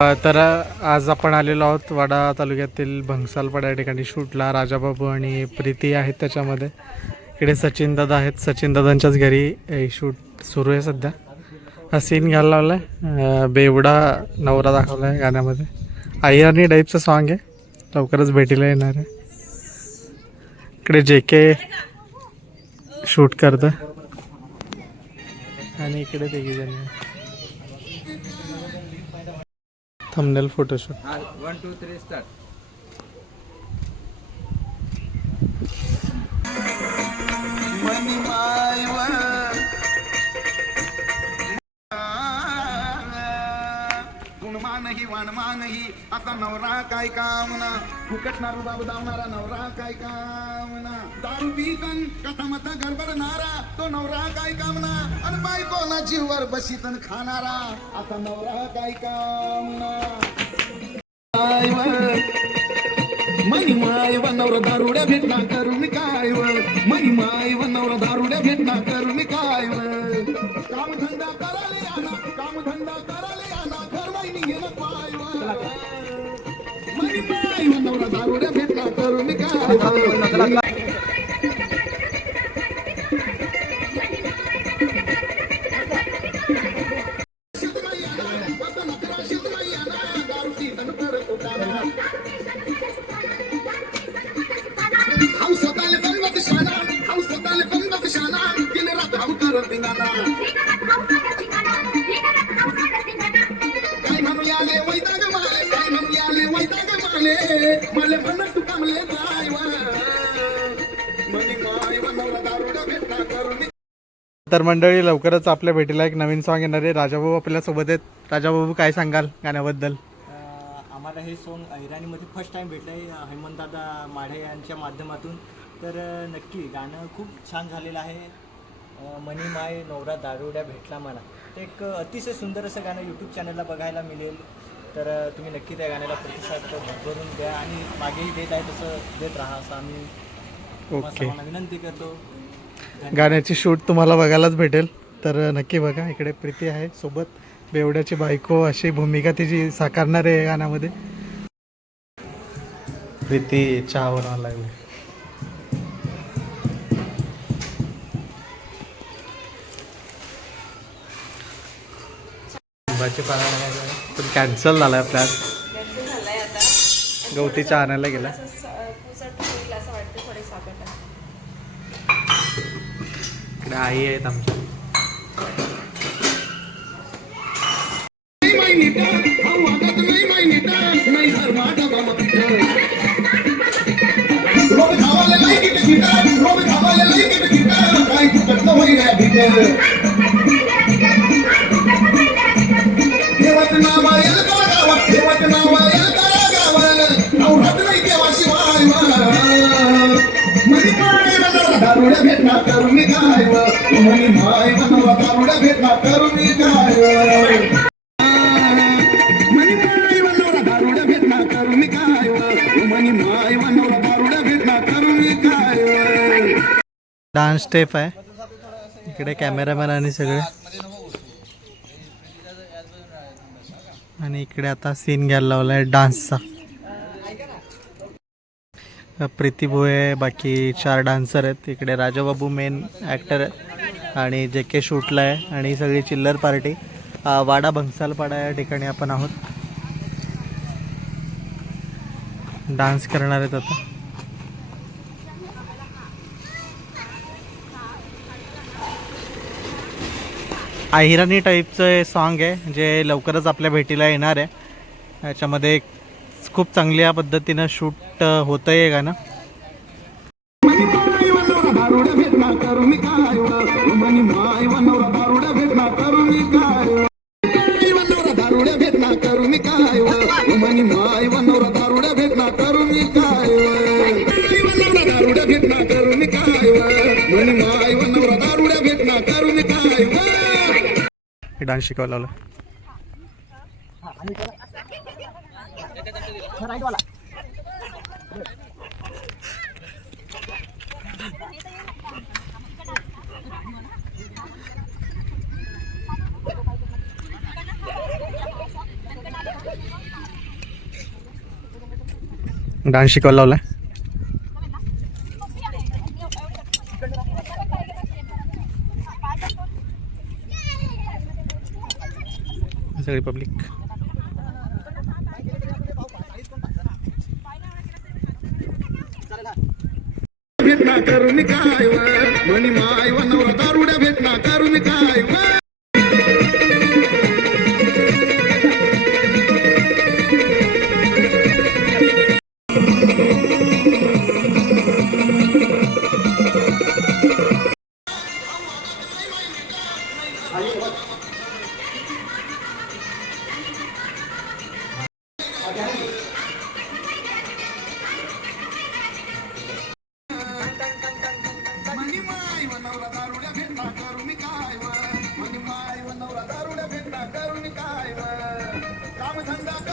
तर आज आपण आलेलो आहोत वाडा तालुक्यातील भंगसालपाडा या ठिकाणी शूटला. राजाबाबू आणि प्रीती आहेत त्याच्यामध्ये. इकडे सचिन दादा आहेत. सचिन दादांच्याच घरी शूट सुरू आहे सध्या. हा सीन घ्यायला लावला आहे बेवडा नवरा दाखवला आहे गाण्यामध्ये. आई आणि डाईपचं सॉन्ग आहे. लवकरच भेटीला येणार आहे. इकडे जे के शूट करतं आणि इकडे तिघी जण thumbnail photoshoot one two three start गुणमानही वाणमानही आता नवरा काय कामना? नारू बाबू दावणारा नवरा काय कामना? दारू पिकन कथा मथा गडबडणारा तो नवरा काय कामना? आणि बायकोना जीवर बसीतन खाणारा आता नवरा काय कामना? काय व? मनी माय व नवरा दारुड्या भेटना करून काय व? मनी माय व नवरा दारुड्या भेटना करून काय व? कामधंदा करा आना कामधंदा कराले काय म्हणू याले? वैताग माले काय म्हणू याले? वैताग मला म्हणत तू कामले ड्रायव्हर मनी माय बनवला दारुडा भेटला करून. तर मंडळी लवकरच आपल्या भेटीला एक नवीन सॉन्ग येणार आहे. राजाभाऊ आपल्यासोबत आहेत. राजाभाऊ काय सांगाल गाण्याबद्दल? आम्हाला हे सॉन्ग अहिराणीमध्ये फर्स्ट टाइम भेटलं आहे हेमंतदादा माढे यांच्या माध्यमातून. तर नक्की गाणं खूप छान झालेलं आहे. मनी माय नवरा दारुड्या भेटला मला. ते एक अतिशय सुंदर असं गाणं यूट्यूब चॅनलला बघायला मिळेल. तर तुम्ही नक्की त्या गाण्याला प्रतिसाद भरभरून द्या आणि मागेही देत आहे तसं देत राहा असं आम्ही तुम्हा ओके. सर्वांना विनंती करतो. गाण्याची शूट तुम्हाला बघायलाच भेटेल. तर नक्की बघा इकडे प्रीती आहे सोबत. बेवड्याची बायको अशी भूमिका तिची साकारणार आहे या गाण्यामध्ये. प्रीती चहा बनवायला लागली. लिंबाची पानं पण कॅन्सल झालाय प्लॅन कॅन्सल झालाय आता. गवती चहा आणायला गेला. असं स- पुसट होईल असं वाटतं थोडे साबण इकडे आई आहेत आमच्या. रोज करून काय तुम्ही मनी माय बनवला दारुड्या भेटना करुणी काय डान्स स्टेप आहे. इकडे कॅमेरामॅन आणि सगळे. आणि इकडे आता सीन घ्यायला लावला आहे डान्सचा. प्रीती भोये बाकी चार डान्सर आहेत. इकडे राजाबाबू मेन ॲक्टर आहे आणि जे के शूटला आहे. आणि सगळी चिल्लर पार्टी. वाडा भंगसालपाडा या ठिकाणी आपण आहोत. डान्स करणार आहेत आता. आहिराणी टाईपचं हे सॉन्ग आहे जे लवकरच आपल्या भेटीला येणार आहे. याच्यामध्ये खूप चांगल्या पद्धतीनं शूट होतं आहे गाणं. काय दारुड्या दारुड्या डान्स शिकवायला लावला. डान्स शिकवायला लावला सगळी पब्लिक. भेटना करून काय म्हणी माय व नवरा दारुड्या भेटना करून काय Okay. काय? काम धंदा